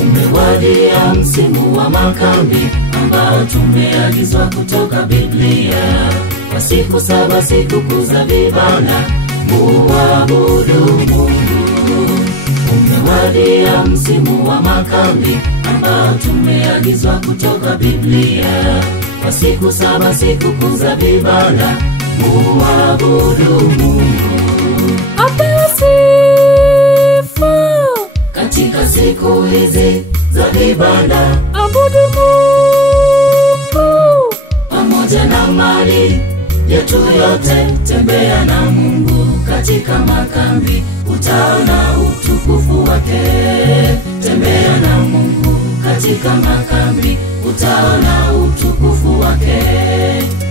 Umewadia msimu wa makambi ambao tumeagizwa kutoka Biblia. Kwa siku 7 sikukuu za vibanda, muabudu Mungu. Umewadia msimu wa makambi ambao tumeagizwa kutoka Biblia. Kwa siku 7 sikukuu za vibanda, muabudu Mungu. Apewe sifa katika siku hizi za vibanda, abudu Mungu pamoja na mali yetu yote. Tembea na Mungu katika makambi, utaona utukufu wake. Tembea na Mungu katika makambi, utaona utukufu wake.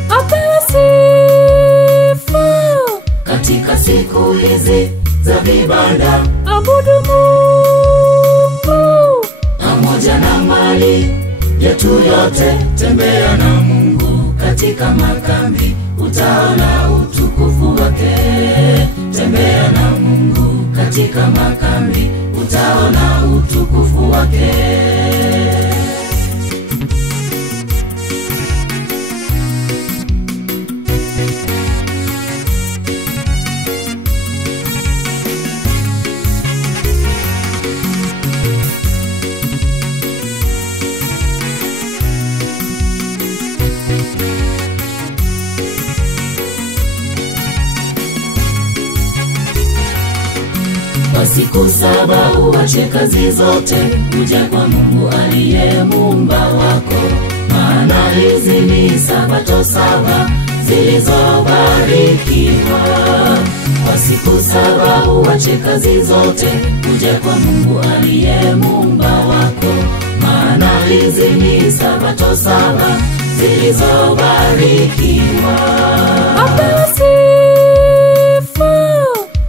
Apewe sifa katika siku hizi za vibanda, abudu Mungu pamoja na mali yetu yote. Tembea na Mungu katika makambi, utaona utukufu wake. Tembea na Mungu katika makambi, utaona utukufu wake. Kwa siku 7 uache kazi zote, uje kwa Mungu aliye muumba wako. Maana hizi ni Sabato 7 zilizobarikiwa. Kwa siku 7 uache kazi zote, uje kwa Mungu aliye muumba wako. Maana hizi ni Sabato 7 zilizobarikiwa. Apewe sifa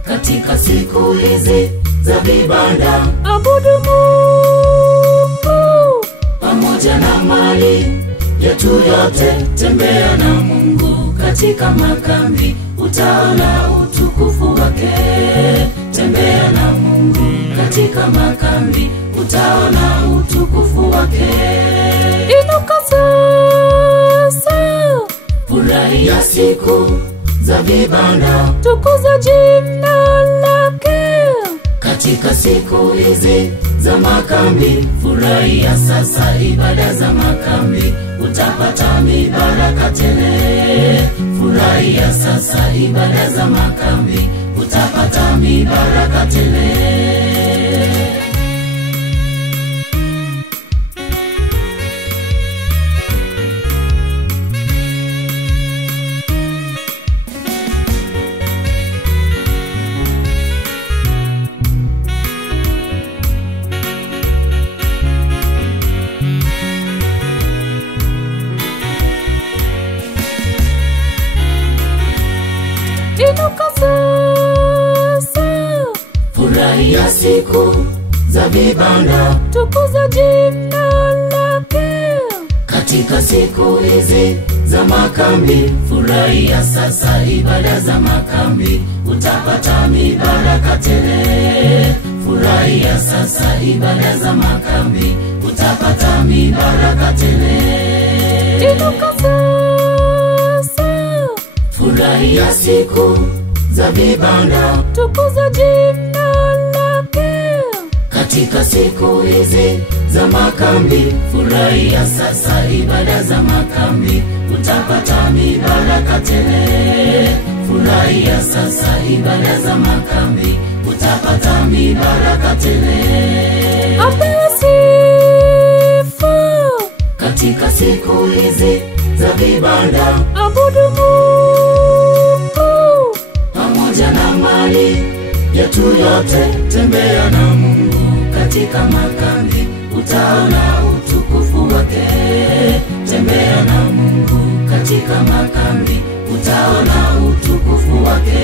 katika siku hizi za vibanda, abudu Mungu pamoja na mali yetu yote. Tembea na Mungu katika makambi, utaona utukufu wake. Tembea na Mungu katika makambi, utaona utukufu wake. Inuka sasa, furahia siku za vibanda, tukuza jina lake. Katika siku hizi za makambi, furahia sasa ibada za makambi, utapata mibaraka tele. Furahia sasa ibada za makambi, utapata mibaraka tele. Inuka sasa, furahia siku za vibanda, tukuza jina lake. katika siku hizi za makambi, furahia sasa ibada za makambi, utapata mibaraka tele. Furahia sasa ibada za makambi, utapata mibaraka tele. Inuka sasa, furahia siku za vibanda, tukuza jina lake. katika siku hizi za makambi, furahia sasa ibada za makambi, utapata mibaraka tele. Furahia sasa ibada za makambi, utapata mibaraka tele. Apewe sifa katika siku hizi za vibanda, abudu Mungu pamoja na mali yetu yote. Tembea na Mungu katika makambi, utaona utukufu wake. Tembea na Mungu katika makambi, utaona utukufu wake.